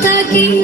canta aquí.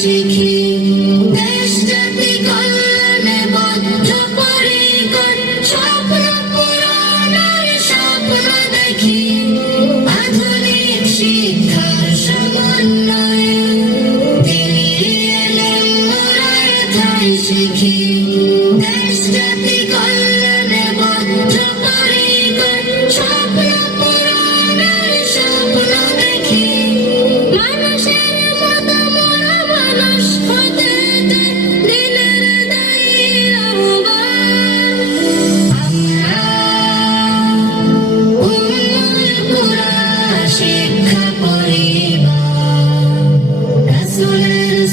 she keeps